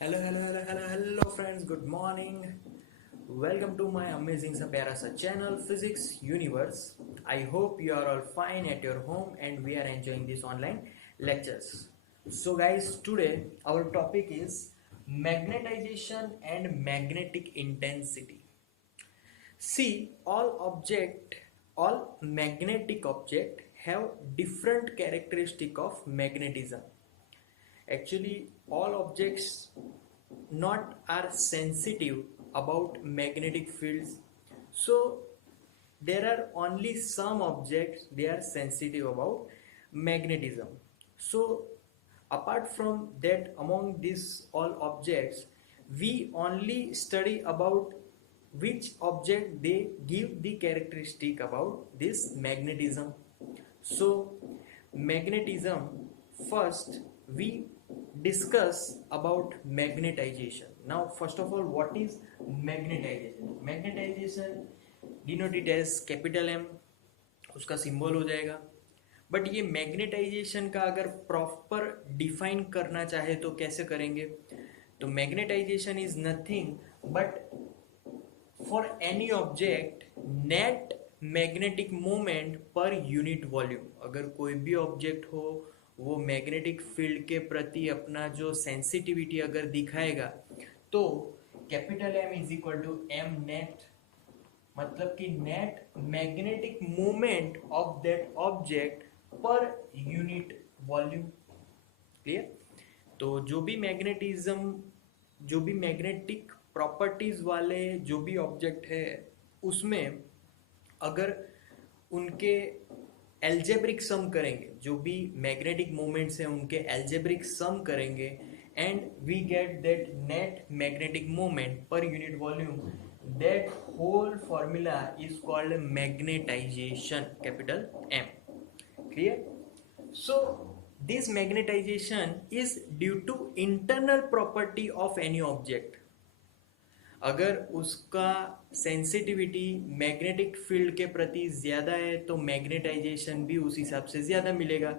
Hello friends, good morning. Welcome to my amazing सा प्यारा सा channel Physics Universe. I hope you are all fine at your home and we are enjoying these online lectures. So guys, today our topic is magnetization and magnetic intensity. See, all magnetic object have different characteristic of magnetism. Actually, all objects not are sensitive about magnetic fields. So there are only some objects they are sensitive about magnetism. So apart from that, among these all objects, we only study about which object they give the characteristic about this magnetism. So magnetism, first we discuss about magnetization. Now first of all, what is magnetization? Magnetization denoted as capital M, उसका सिंबल हो जाएगा. बट ये मैग्नेटाइजेशन का अगर proper define करना चाहे तो कैसे करेंगे? तो magnetization is nothing but for any object net magnetic moment per unit volume. अगर कोई भी ऑब्जेक्ट हो वो मैग्नेटिक फील्ड के प्रति अपना जो सेंसिटिविटी अगर दिखाएगा तो capital M is equal to M net, मतलब कि net magnetic moment of that object per unit volume. Clear? तो जो भी मैग्नेटिक प्रॉपर्टीज वाले जो भी ऑब्जेक्ट है उसमें अगर उनके एल्जेब्रिक सम करेंगे, जो भी मैग्नेटिक मोमेंट्स हैं उनके एल्जेब्रिक सम करेंगे and we get that net magnetic moment per unit volume, that whole formula is called magnetization, capital M. Clear? So this magnetization is due to internal property of any object. अगर उसका sensitivity magnetic field के प्रति ज़्यादा है तो मैग्नेटाइजेशन भी उस हिसाब से ज़्यादा मिलेगा,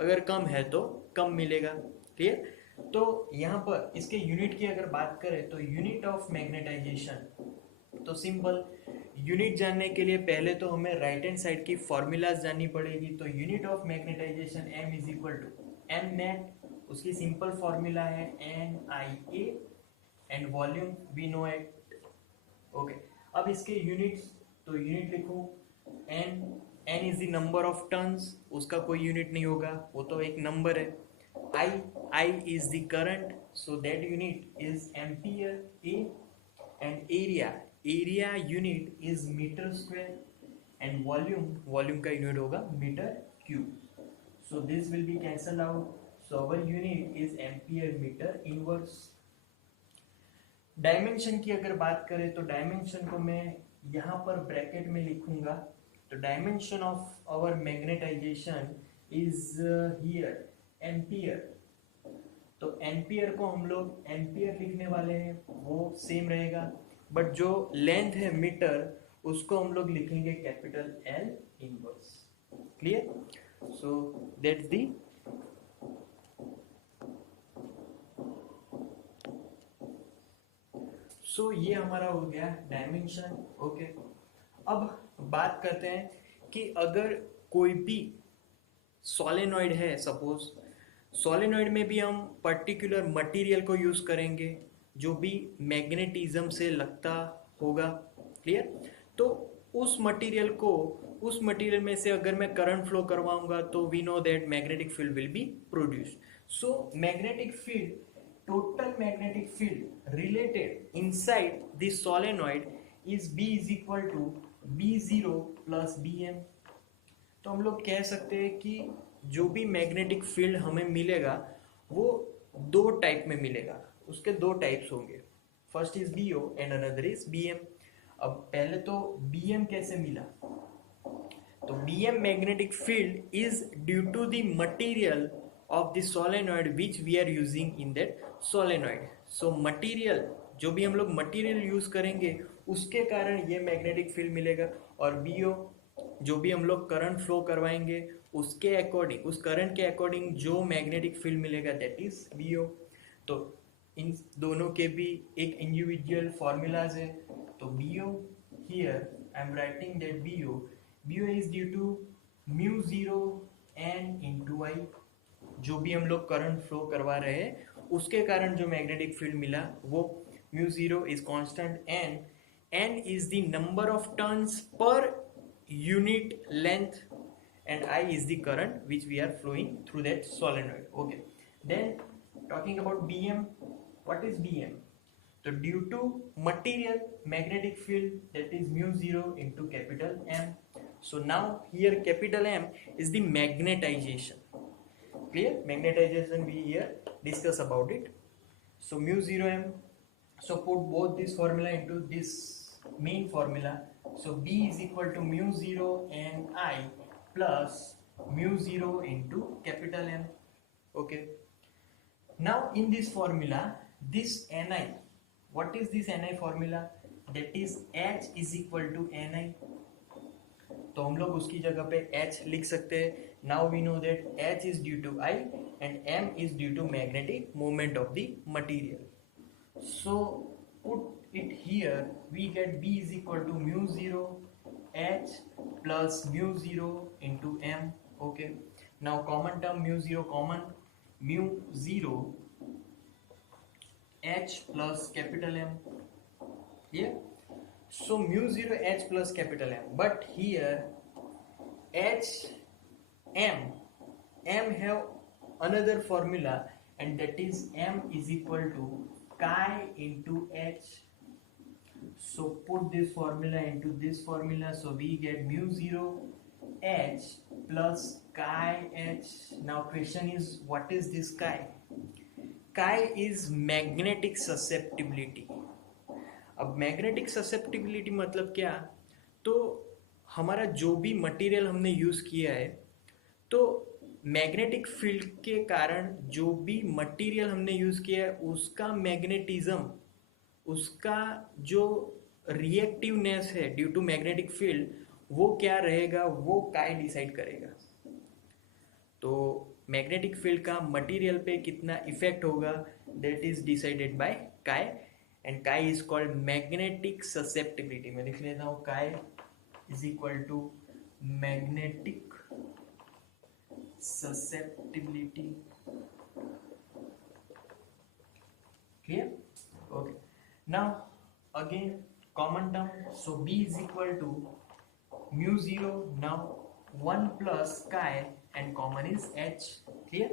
अगर कम है तो कम मिलेगा. क्लियर? तो यहाँ पर इसके यूनिट की अगर बात करें तो यूनिट ऑफ मैग्नेटाइजेशन, तो सिंपल यूनिट जानने के लिए पहले तो हमें राइट हैंड साइड की फॉर्मूलाज जाननी पड़ेगी. तो unit of magnetisation M is equal to M net, उसकी सिंपल फॉर्मूला है NIA and volume we know it. Okay, अब इसके यूनिट्स, तो यूनिट लिखो N is the number of turns, उसका कोई यूनिट नहीं होगा, वो तो एक नंबर है. I is the current, so that unit is ampere. A and area unit is metre square and volume का यूनिट होगा metre cube. So this will be cancel out, so our unit is ampere metre inverse. Dimension की अगर बात करें तो डायमेंशन को मैं यहाँ पर ब्रैकेट में लिखूंगा. तो dimension of our magnetisation is here ampere. तो एम्पियर को हम लोग एम्पियर लिखने वाले हैं, वो सेम रहेगा, बट जो लेंथ है मीटर उसको हम लोग लिखेंगे capital L inverse. Clear? So that's the so ये हमारा हो गया डायमेंशन. ओके, अब बात करते हैं कि अगर कोई भी सोलेनॉइड है, सपोज सोलेनॉइड में भी हम पर्टिकुलर मटेरियल को यूज करेंगे जो भी मैग्नेटिज्म से लगता होगा. क्लियर? तो उस मटेरियल में से अगर मैं करंट फ्लो करवाऊंगा तो we know that magnetic field will be produced. So magnetic field, total magnetic field related inside the solenoid is B is equal to B0 plus Bm. तो हम लोग कह सकते हैं कि जो भी मैग्नेटिक फील्ड हमें मिलेगा वो दो टाइप में मिलेगा, उसके दो टाइप्स होंगे. First is BO and another is BM. अब पहले तो BM कैसे मिला? तो BM magnetic field is due to the material of the solenoid which we are using in that solenoid. So material, जो भी हम लोग मटेरियल यूज करेंगे उसके कारण ये मैग्नेटिक फील्ड मिलेगा. और BO, जो भी हम लोग करंट फ्लो करवाएंगे उसके अकॉर्डिंग, उस करंट के अकॉर्डिंग जो मैग्नेटिक फील्ड मिलेगा दैट इज BO. तो इन दोनों के भी एक इंडिविजुअल फॉर्मूलाज है। तो B O here I am writing that B O is due to mu zero N into I, जो भी हम लोग करंट फ्लो करवा रहे हैं उसके कारण जो मैग्नेटिक फील्ड मिला वो mu zero is constant n is the number of turns per unit length and I is the current which we are flowing through that solenoid. Okay, then talking about Bm, what is Bm? So due to material magnetic field, that is mu zero into capital M. So now here capital M is the magnetization. Clear? Magnetization we here discuss about it. So mu zero M, so put both this formula into this main formula. So B is equal to mu zero and I plus mu zero into capital M. Okay, now in this formula, this Ni, what is this Ni formula? That is H is equal to Ni. तो हम लोग उसकी जगह पे H लिख सकते हैं. Now we know that H is due to I and M is due to magnetic moment of the material. So put it here, we get B is equal to mu zero H plus mu zero into M. Okay, now common term mu zero common, mu zero H plus capital M here. So mu zero H plus capital M, but here H M have another formula, and that is M is equal to chi into H. So put this formula into this formula, so we get mu zero H plus chi H. Now question is, what is this chi? Chi is magnetic susceptibility. अब magnetic susceptibility मतलब क्या? तो हमारा जो भी मटेरियल हमने यूज़ किया है, तो मैग्नेटिक फील्ड के कारण जो भी मटेरियल हमने यूज़ किया है उसका मैग्नेटिज्म, उसका जो रिएक्टिवनेस है ड्यू टू मैग्नेटिक फील्ड, वो क्या रहेगा वो काय डिसाइड करेगा. तो मैग्नेटिक फील्ड का मटेरियल पे कितना इफेक्ट होगा, that is decided by chi, and chi is called magnetic susceptibility. मैं लिख लेता हूँ, chi is equal to magnetic susceptibility. Clear? Okay, now again common term, so B is equal to mu zero, now 1 plus chi and common is H. Clear?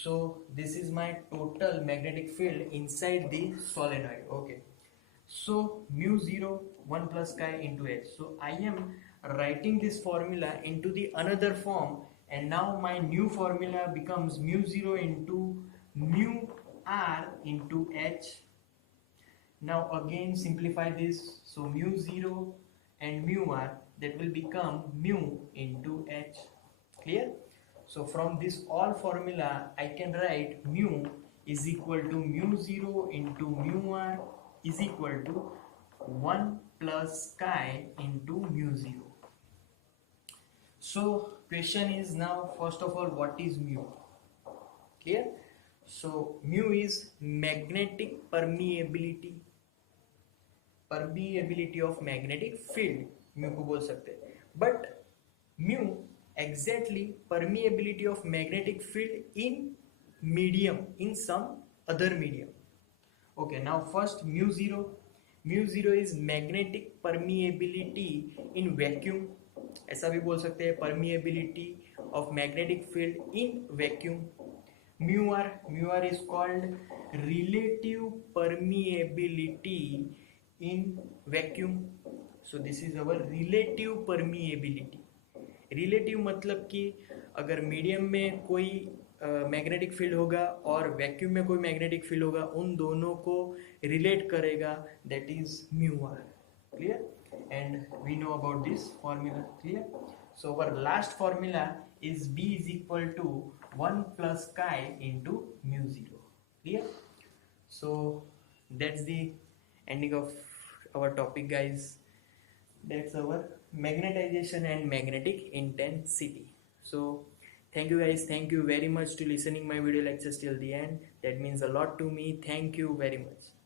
So this is my total magnetic field inside the solenoid. Okay, so mu zero 1 plus chi into H. So I am writing this formula into the another form, and now my new formula becomes mu zero into mu r into H. Now again simplify this, so mu zero and mu r, that will become mu into H. Clear? So from this all formula I can write mu is equal to mu zero into mu r is equal to 1 plus chi into mu zero. So question is now, first of all, what is mu? Clear? So mu is magnetic permeability, permeability of magnetic field, mu को बोल सकते हैं. But mu exactly permeability of magnetic field in medium, in some other medium. Okay, now first mu zero is magnetic permeability in vacuum. ऐसा भी बोल सकते हैं permeability of magnetic field in vacuum. Mu r is called relative permeability in vacuum. So this is our relative permeability. Relative मतलब कि अगर मीडियम में कोई मैग्नेटिक फील्ड होगा और वैक्यूम में कोई मैग्नेटिक फील्ड होगा, उन दोनों को रिलेट करेगा, that is mu r. Clear? And we know about this formula. Clear? So our last formula is B is equal to 1 plus chi into mu zero. Clear? So that's the ending of our topic, guys. That's our magnetization and magnetic intensity. So thank you guys, thank you very much to listening my video lectures till the end. That means a lot to me. Thank you very much.